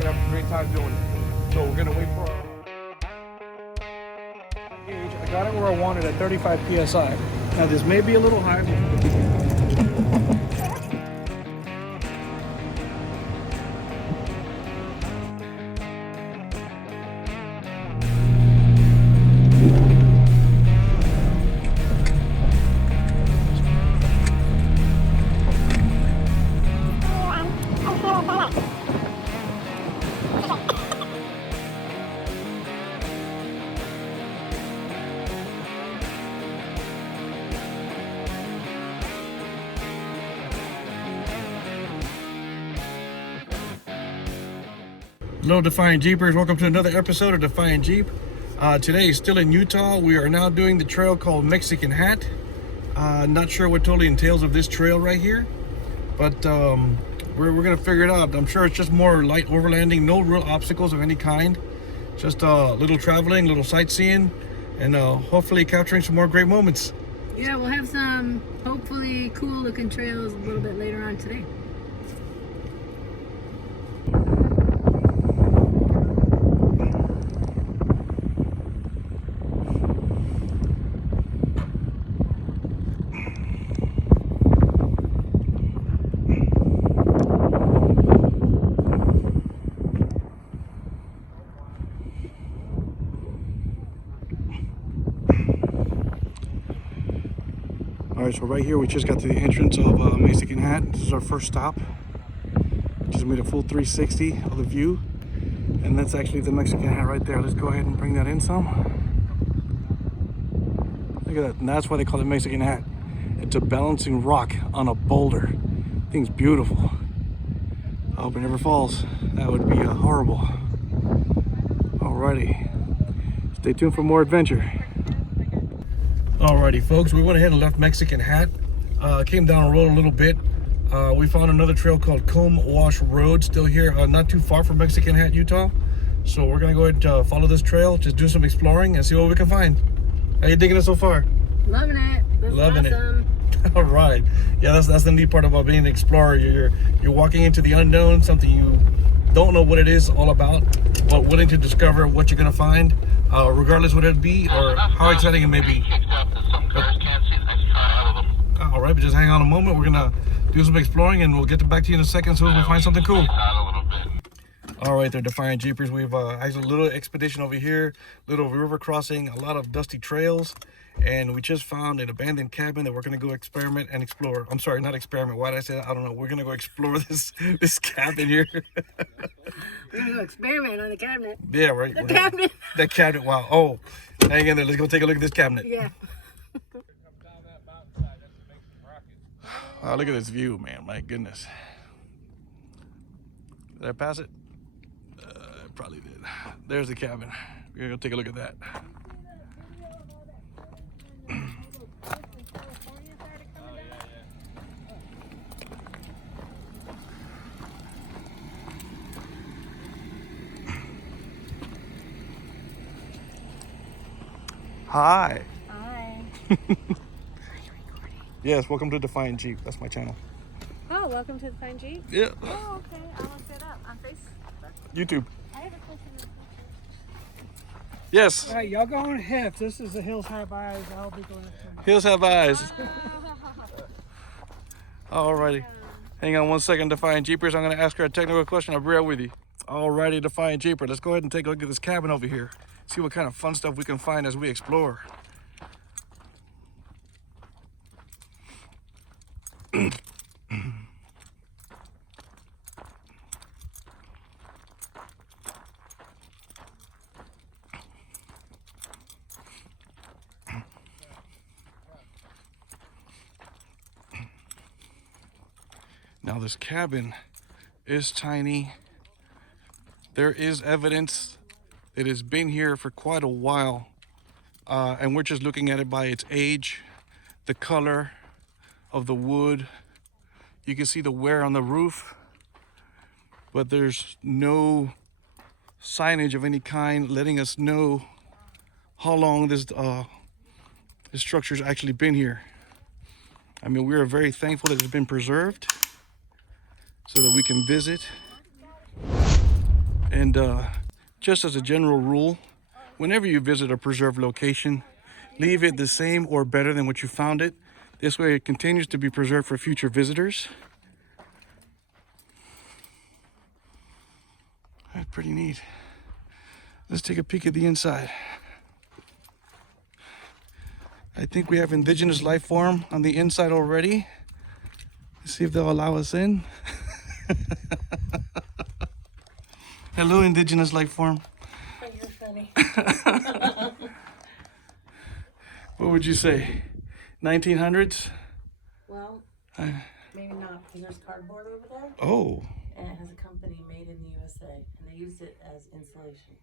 gonna have a great time doing it. So we're gonna wait for our gauge. I got it where I wanted at 35 psi. Now this may be a little high. Hello Defiant Jeepers, welcome to another episode of Defiant Jeep. Today is still in Utah. We are now doing the trail called Mexican Hat. Not sure what totally entails of this trail right here, but we're gonna figure it out. I'm sure it's just more light overlanding, no real obstacles of any kind. Just a little traveling, little sightseeing, and hopefully capturing some more great moments. Yeah, we'll have some hopefully cool looking trails a little bit later on today. Alright, so right here we just got to the entrance of Mexican Hat. This is our first stop. Just made a full 360 of the view. And that's actually the Mexican Hat right there. Let's go ahead and bring that in some. Look at that. And that's why they call it Mexican Hat. It's a balancing rock on a boulder. Thing's beautiful. I hope it never falls. That would be horrible. Alrighty. Stay tuned for more adventure. Alrighty folks, we went ahead and left Mexican Hat. Came down the road a little bit. We found another trail called Comb Wash Road, still here, not too far from Mexican Hat, Utah. So we're gonna go ahead and follow this trail, just do some exploring and see what we can find. How you digging it so far? Loving it. That's Loving awesome. it. All right. Yeah, that's the neat part about being an explorer. You're walking into the unknown, something you don't know what it is all about, but willing to discover what you're gonna find, regardless what it be or how exciting it may be. All right, but just hang on a moment. We're gonna do some exploring and we'll get back to you in a second as soon as we find something cool. All right, there, Defiant Jeepers. We've actually a little expedition over here, little river crossing, a lot of dusty trails, and we just found an abandoned cabin that we're gonna go experiment and explore. I'm sorry, not experiment. Why did I say that? I don't know. We're gonna go explore this cabin here. We're gonna go experiment on the cabinet. Yeah, right. The cabinet. That cabinet. Wow. Oh, hang in there. Let's go take a look at this cabinet. Yeah. Wow, look at this view, man. My goodness. Did I pass it? I probably did. There's the cabin. We're gonna go take a look at that. Hi. Hi. Yes, welcome to Defiant Jeep. That's my channel. Oh, welcome to the Fine Jeep. Yeah. Oh, okay. I'll look it up on Facebook. YouTube. I have a question. Yes. All right, y'all go on ahead. This is the Hills Have Eyes. I'll be going up. Hills have eyes. Alrighty. Hang on one second, Defiant Jeepers. I'm going to ask her a technical question. I'll be right with you. Alrighty, Defiant Jeeper. Let's go ahead and take a look at this cabin over here. See what kind of fun stuff we can find as we explore. Now this cabin is tiny. There is evidence that it's been here for quite a while, and we're just looking at it by its age, the color of the wood. You can see the wear on the roof, but there's no signage of any kind letting us know how long this structure's actually been here. I mean, we are very thankful that it's been preserved so that we can visit. And just as a general rule, whenever you visit a preserved location, leave it the same or better than what you found it. This way it continues to be preserved for future visitors. That's pretty neat. Let's take a peek at the inside. I think we have indigenous life form on the inside already. Let's see if they'll allow us in. Hello, indigenous life form. You're funny. What would you say? 1900s? Well, maybe not, because there's cardboard over there, Oh, and it has a company made in the USA, and they used it as insulation.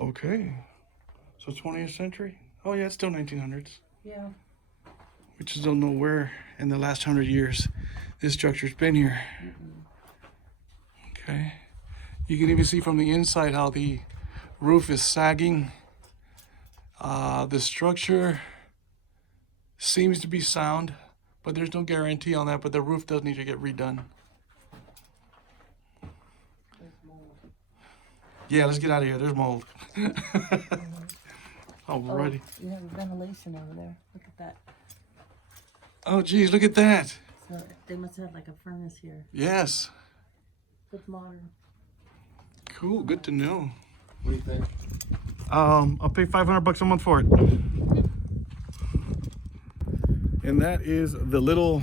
okay. So 20th century? Oh yeah, it's still 1900s. Yeah. We just don't know where in the last 100 years this structure's been here. Okay. You can even see from the inside how the roof is sagging. The structure seems to be sound, but there's no guarantee on that, but the roof does need to get redone. Yeah, let's get out of here. There's mold. Alrighty. You have a ventilation over there. Look at that. Oh, geez, look at that. So they must have like a furnace here. Yes. It's modern. Cool. Good to know. What do you think? I'll pay $500 a month for it. And that is the little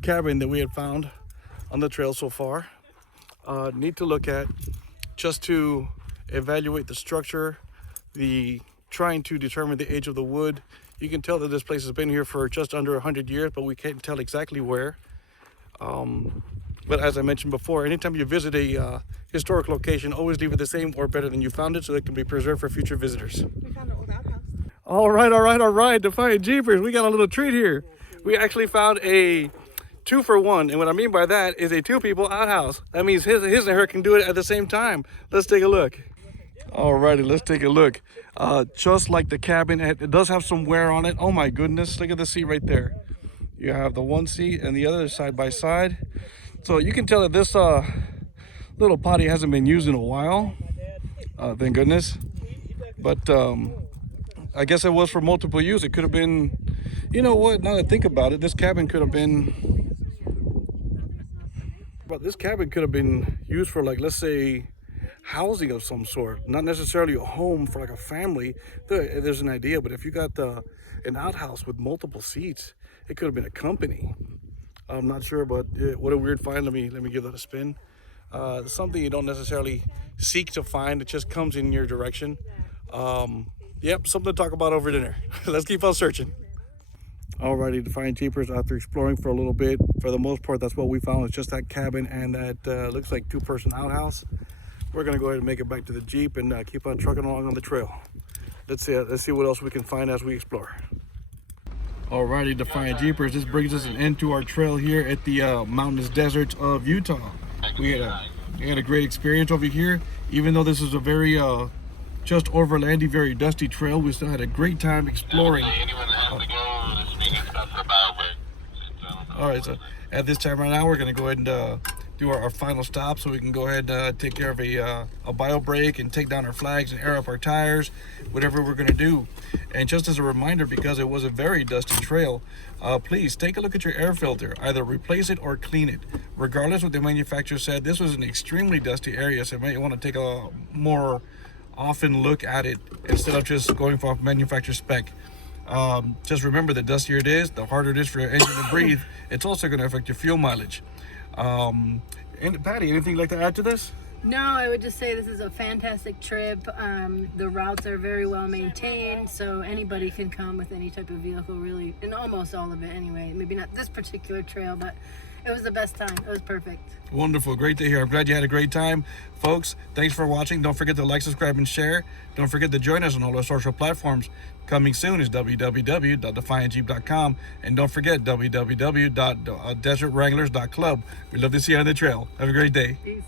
cabin that we had found on the trail so far. Neat to look at, just to evaluate the structure, trying to determine the age of the wood. You can tell that this place has been here for just under 100 years, but we can't tell exactly where. But as I mentioned before, anytime you visit a historic location, always leave it the same or better than you found it, so it can be preserved for future visitors. We found an old outhouse. All right. Defiant Jeepers, we got a little treat here. We actually found a 2-for-1, and what I mean by that is a 2-people outhouse. That means his and her can do it at the same time. Let's take a look. Alrighty, let's take a look. Just like the cabin, it does have some wear on it. Oh my goodness, look at the seat right there. You have the one seat and the other side by side. So you can tell that this little potty hasn't been used in a while. Thank goodness. But I guess it was for multiple use. It could have been, you know what, now that I think about it, this cabin could have been used for, like, let's say, housing of some sort, not necessarily a home for like a family. There's an idea, but if you got an outhouse with multiple seats, it could have been a company. I'm not sure, but what a weird find. Let me give that a spin. Something you don't necessarily seek to find, it just comes in your direction. Yep, something to talk about over dinner. Let's keep on searching. Alrighty, Defiant Jeepers, after exploring for a little bit, for the most part, that's what we found. It's just that cabin and that looks like 2-person outhouse. We're gonna go ahead and make it back to the Jeep and keep on trucking along on the trail. Let's see what else we can find as we explore. Alrighty, Defiant Jeepers, this brings us an end to our trail here at the mountainous deserts of Utah. We had a great experience over here. Even though this is a very just overlandy, very dusty trail, we still had a great time exploring. Alright, so at this time right now, we're gonna go ahead and do our final stop, so we can go ahead and take care of a bio break and take down our flags and air up our tires, whatever we're gonna do. And just as a reminder, because it was a very dusty trail, please take a look at your air filter. Either replace it or clean it. Regardless what the manufacturer said, this was an extremely dusty area, so you might want to take a more often look at it instead of just going for manufacturer spec. Just remember, the dustier it is, the harder it is for your engine to breathe. It's also going to affect your fuel mileage. And Patty, anything you'd like to add to this? No, I would just say this is a fantastic trip. The routes are very well maintained, so anybody can come with any type of vehicle, really, and almost all of it anyway. Maybe not this particular trail, but it was the best time. It was perfect. Wonderful. Great to hear. I'm glad you had a great time. Folks, thanks for watching. Don't forget to like, subscribe, and share. Don't forget to join us on all our social platforms. Coming soon is www.defiantjeep.com. And don't forget www.desertwranglers.club. We'd love to see you on the trail. Have a great day. Peace.